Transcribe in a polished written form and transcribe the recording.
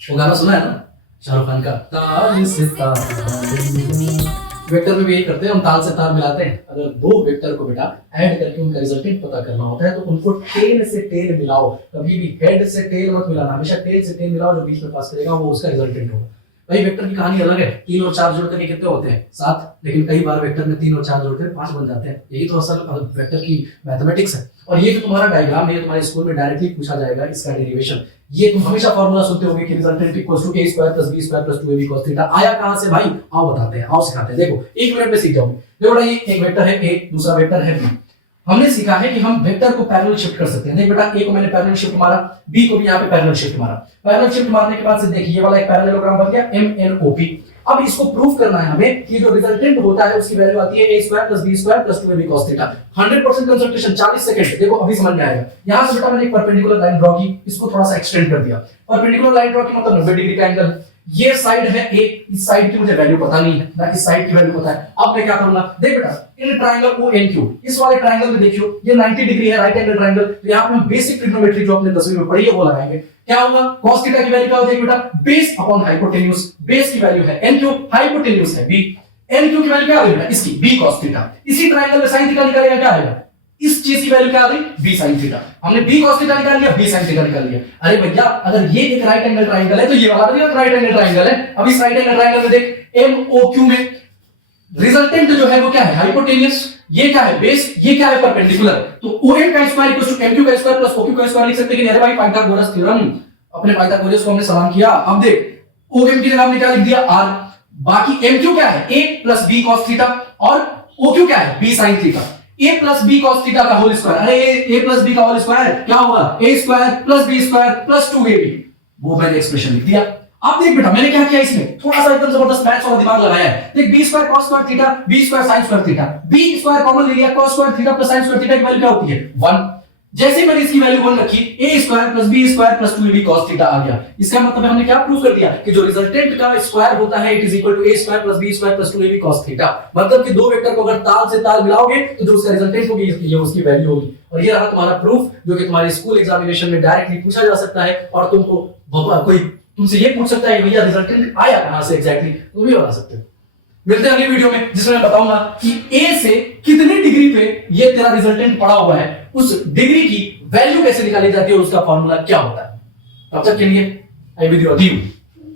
वो गाना सुना है ना शाहरुख खान का, तार से तार। वेक्टर में भी यही करते हैं, हम ताल से तार मिलाते हैं। अगर दो वेक्टर को बेटा ऐड करके उनका रिजल्टेंट पता करना होता है तो उनको टेल से टेल मिलाओ। कभी भी हेड से टेल मत मिलाना, हमेशा टेल से टेल मिलाओ, जो बीच में पास करेगा वो उसका रिजल्टेंट होगा। भाई वेक्टर की कहानी अलग है, 3 और 4 जोड़ करके कितने होते हैं 7, लेकिन कई बार वेक्टर में 3 और 4 जोड़ते हैं 5 बन जाते हैं। यही तो असल वेक्टर की मैथमेटिक्स है। और ये जो तुम्हारा डायग्राम है तुम्हारे स्कूल में डायरेक्टली पूछा जाएगा, इसका डेरिवेशन। ये तुम हमेशा फार्मूला सुनते होगे कि resultant equals to a square plus b square plus 2ab cos theta. आया कहां से भाई? आओ बताते हैं, आओ सिखाते हैं। देखो 1 मिनट में सीख जाओगे। देखो बेटा ये एक वेक्टर है a, दूसरा वेक्टर है b। हमने सीखा है कि हम वेक्टर को पैरेलल शिफ्ट कर सकते हैं। देख बेटा a को मैंने पैरेलल शिफ्ट मारा, b को भी यहां पे पैरेलल शिफ्ट मारा। पैरेलल शिफ्ट मारने के बाद से देखिए ये वाला एक पैरेललोग्राम बन गया MNOP। अब इसको प्रूव करना है हमें कि जो रिजल्टेंट होता है उसकी वैल्यू आती है a square plus b square plus 2ab cos theta. 100% concentration 40 second. देखो अभी समझ में आएगा। यहां से बेटा मैंने एक परपेंडिकुलर लाइन ड्रॉ की, इसको थोड़ा सा एक्सटेंड कर दिया। परपेंडिकुलर लाइन ड्रॉ की मतलब 90 डिग्री का एंगल। ये साइड है a, इस साइड की मुझे वैल्यू पता नहीं है ना, इस साइड की वैल्यू पता है। अब मैं क्या करूंगा? देख बेटा इन ट्रायंगल ONQ, इस वाले ट्रायंगल में देखियो ये 90 डिग्री है, राइट एंगल ट्रायंगल। तो यहां पे हम बेसिक ट्रिग्नोमेट्री जो आपने 10वीं में पढ़ी है वो लगाएंगे। क्या होगा? cos थीटा की वैल्यू क्या होती है बेटा? Base upon hypotenuse. बेस की वैल्यू है NQ, हाइपोटेन्यूज है B। NQ की वैल्यू क्या आ गई बेटा? इसकी B cos थीटा। इसी ट्रायंगल में sin थीटा निकालेगा, क्या आएगा? इस चीज की वैल्यू क्या आ गई? B sin theta. हमने B cos थीटा निकाल लिया, B sin थीटा निकाल लिया। अरे भैया अगर ये एक राइट एंगल ट्रायंगल है तो ये वाला भी एक राइट एंगल ट्रायंगल है। अब इस राइट एंगल ट्रायंगल में देख MOQ में रिजल्टेंट जो है वो क्या है? हाइपोटेन्यूज। ये क्या है? बेस। ये क्या है? परपेंडिकुलर। तो OM का स्क्वायर इक्वल टू MQ का स्क्वायर प्लस OQ का स्क्वायर लिख सकते हैं कि अरे भाई पाइथागोरस थ्योरम। अपने पाइथागोरस को हमने सलाम किया। अब देख OM की जगह हमने क्या लिख दिया? R। बाकी MQ क्या है? A plus B cos theta और OQ क्या है? B sin theta. a plus B cos theta का होल स्क्वायर। अरे a प्लस बी का होल स्क्वायर क्या होगा? a square plus b square plus 2ab। वो मैंने एक्सप्रेशन लिख दिया। अब देख बेटा मैंने क्या किया इसमें, थोड़ा सा एकदम जबरदस्त मैथ्स वाला दिमाग लगाया है। देख b square cos square theta, b square sin square theta, b square common ले लिया, cos square theta plus sin square theta की वैल्यू क्या होती है? 1। जैसे मैंने इसकी वैल्यू 1 रखी, a square plus b square plus 2ab cos theta आ गया। इसका मतलब हमने क्या प्रूव कर दिया कि जो रिजल्टेंट का स्क्वायर होता है it is equal to a square plus b square plus 2ab cos theta. मतलब कि दो वेक्टर को अगर ताल से ताल मिलाओगे तो जो उसका रिजल्टेंट होगी ये उसकी वैल्यू होगी। और ये रहा तुम्हारा प्रूफ जो कि तुम्हारे स्कूल एग्जामिनेशन में डायरेक्टली पूछा जा सकता है। और तुमको कोई तुमसे ये पूछ सकता है कि भैया रिजल्टेंट आया कहां से एग्जैक्टली, तुम भी बता सकते हो। मिलते हैं अगली वीडियो में जिसमें मैं बताऊंगा कि A से कितनी डिग्री पे ये तेरा रिजल्टेंट पड़ा हुआ है, उस डिग्री की वैल्यू कैसे निकाली जाती है और उसका फॉर्मूला क्या होता है। तब तक के लिए आई विद यू।